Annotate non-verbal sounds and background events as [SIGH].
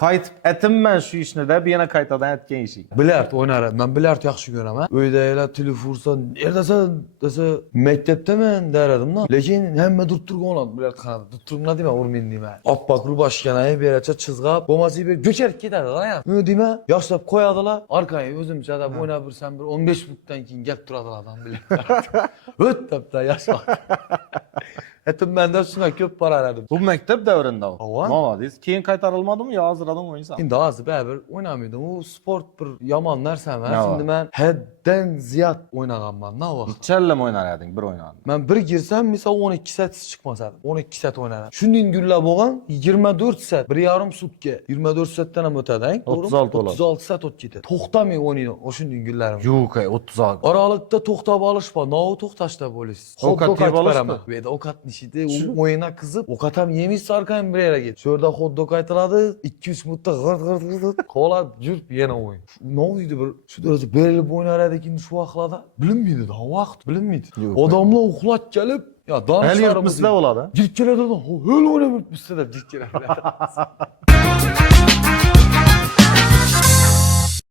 Qaytib etimmen şu işini de bir yana qaytadan etken işi. Bilyard oynar. Ben bilyard yaxshi ko'raman. Uyda elə telefon ursa, "Nerdesin?" dese, "Mektepdemen" derdim da. Lekin hemme durip turgan olan bilyard kanada. Durip turgan deme, urmayın deme. Appak rubaş kenayı bir yere çizgap, boması bir göçerip giderdi lan ya. Ne deme? Yaşlap koyadılar. Arkaya özüm çada oyna bir sen bir 15 minuttan keyin gelip duradılar adam bilyard. [LAUGHS] Öt de yaş bak. Etim benden şuna köp para aradım. Bu mektep devrinde o. Ova. Maladiz. Keyin qaytarılmadı mı ya hazırladan oyunsan. Şimdi azı beraber oynamıyordum. O sport bir yaman narsa Ne ben. Şimdi ben hadden ziyad oynagan ben. Ne var? Çelle oynar edin bir oynadın. Ben bir girsem mesela 12 set çıkmasaydım. 12 set oynarım. Şunun gülle boğan 24 set. Bir yarım sutke. 24 setten hem öteden. 36 oladu. 36 set ot gitti. Toxtamay oynuyor o şunun günlerim. Yok ay 36. Aralıkta toxtab alışpa. Ne o toxtaşta polis. Ok atayım alışpa. Ve de ok atmışydı. O oyuna kızıp ok atam yemiş sarkayım bir yere git. Şurada hot dog aytıladı. 2-3 mutta gırt gırt gırt gırt. Kola cürt yine oyun. Ne oydu bir? Şu derece belirli boyun aradıkin şu vaklada. Bilinmiydi daha vakt bilinmiydi. Yok. Adamla uklat gelip ya El danışlarımız. yırtmışsa oladı. Git kere dedi. Öyle oynamıyor. Biz de.